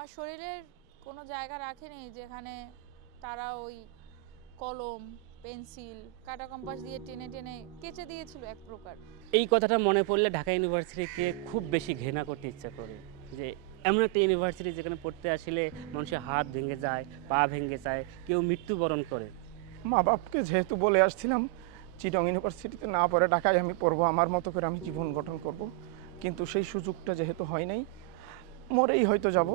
আমার শরীরের কোনো জায়গা রাখেনি যেখানে তারা ওই কলম, পেন্সিল, কাঁটা কম্পাস দিয়ে টেনে টেনে কেচে দিয়েছিল এক প্রকার। এই কথাটা মনে পড়লে ঢাকা ইউনিভার্সিটিকে খুব বেশি ঘৃণা করতে ইচ্ছা করে, যে এমন একটা ইউনিভার্সিটি যেখানে পড়তে আসলে মানুষের হাত ভেঙে যায়, পা ভেঙে যায়, কেউ মৃত্যুবরণ করে। মা বাপকে যেহেতু বলে আসছিলাম চিটং ইউনিভার্সিটিতে না পড়ে ঢাকায় আমি পড়বো, আমার মতো করে আমি জীবন গঠন করব, কিন্তু সেই সুযোগটা যেহেতু হয় নাই, মরেই হয়তো যাব।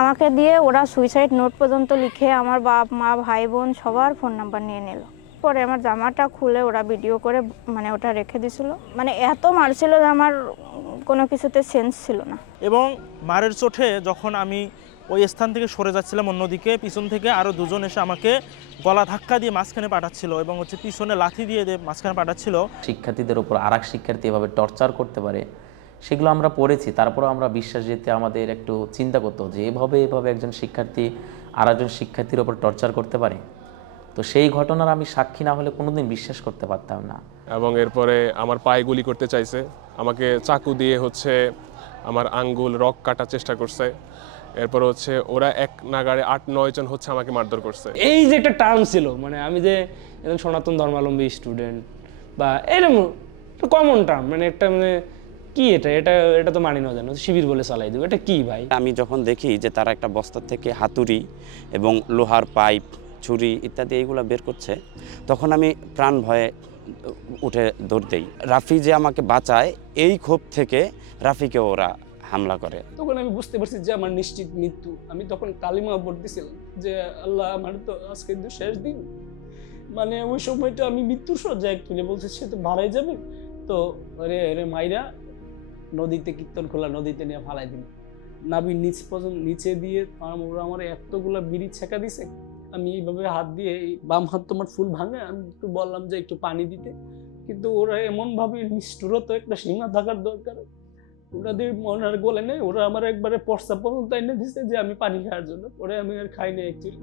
আমাকে দিয়ে ওরা সুইসাইড নোট পর্যন্ত লিখে আমার বাপ মা ভাই বোন সবার ফোন নাম্বার নিয়ে নিল। পরে আমার জামাটা খুলে ওরা ভিডিও করে মানে ওটা রেখে দিছিল। মানে এত মারছিল যে আমার কোনো কিছুতে সেন্স ছিল না। এবং মারের চোটে যখন আমি ওই স্থান থেকে সরে যাচ্ছিলাম অন্যদিকে, পিছন থেকে আরও দুজন এসে আমাকে গলা ধাক্কা দিয়ে মাঝখানে পাঠাচ্ছিল এবং পিছনে লাথি দিয়ে মাঝখানে পাঠাচ্ছিল। শিক্ষার্থীদের উপর আরেক শিক্ষার্থী এভাবে টর্চার করতে পারে সেগুলো আমরা পড়েছি, তারপরেও আমরা বিশ্বাস যেতে আমাদের একটু চিন্তা করতে যে এভাবে একজন শিক্ষার্থী আরেকজন শিক্ষার্থীর ওপর টর্চার করতে পারে। তো সেই ঘটনার আমি সাক্ষী না হলে কোনোদিন বিশ্বাস করতে পারতাম না। এবং এরপরে আমার পায়ে গুলি করতে চাইছে, আমাকে চাকু দিয়ে আমার আঙ্গুল রক কাটার চেষ্টা করছে। এরপর ওরা এক নাগাড়ে 8-9 জন আমাকে মারধর করছে। এই যে একটা টার্ম ছিল, মানে আমি যে সনাতন ধর্মাবলম্বী স্টুডেন্ট বা এরকম কমন টার্ম, মানে একটা মানে কি এটা এটা এটা তো মানি না, জানো শিবির বলে চালাই দেবো, এটা কি ভাই? আমি যখন দেখি যে তারা একটা বস্তা থেকে হাতুড়ি এবং লোহার পাইপ, ছুরি ইত্যাদি এইগুলো বের করছে, তখন আমি প্রাণ ভয়ে উঠে দৌড় দেই। রাফি যে আমাকে বাঁচায়, এই ক্ষোভ থেকে রাফিকে ওরা হামলা করে। তখন আমি বুঝতে পারছি যে আমার নিশ্চিত মৃত্যু। আমি তখন কালিমা পড়তেছিলাম যে আল্লাহ আমার তো আজকে কিন্তু শেষ দিন। মানে ওই সময়টা আমি মৃত্যুর সজ্জায় তুলে বলছে সে তো মারাই যাবে, তো রে মাইরা নদীতে কীর্তন খোলা নদীতে নিয়ে ফালাই দিল। নাবির নিচ পর্যন্ত নিচে দিয়ে ওরা আমার এতগুলা বিড়ি ছেঁকা দিছে। আমি এইভাবে হাত দিয়ে বাম হাত তোমার ফুল ভাঙে, আমি একটু বললাম যে একটু পানি দিতে, কিন্তু ওরা এমনভাবে নিষ্ঠুরতা একটা সীমা থাকার দরকার, ওনাদের মনের গোলে নেই। ওরা আমার একবারে পর্সা পর্যন্ত এনে দিচ্ছে যে আমি পানি খাওয়ার জন্য, পরে আমি আর খাই না অ্যাকচুয়ালি।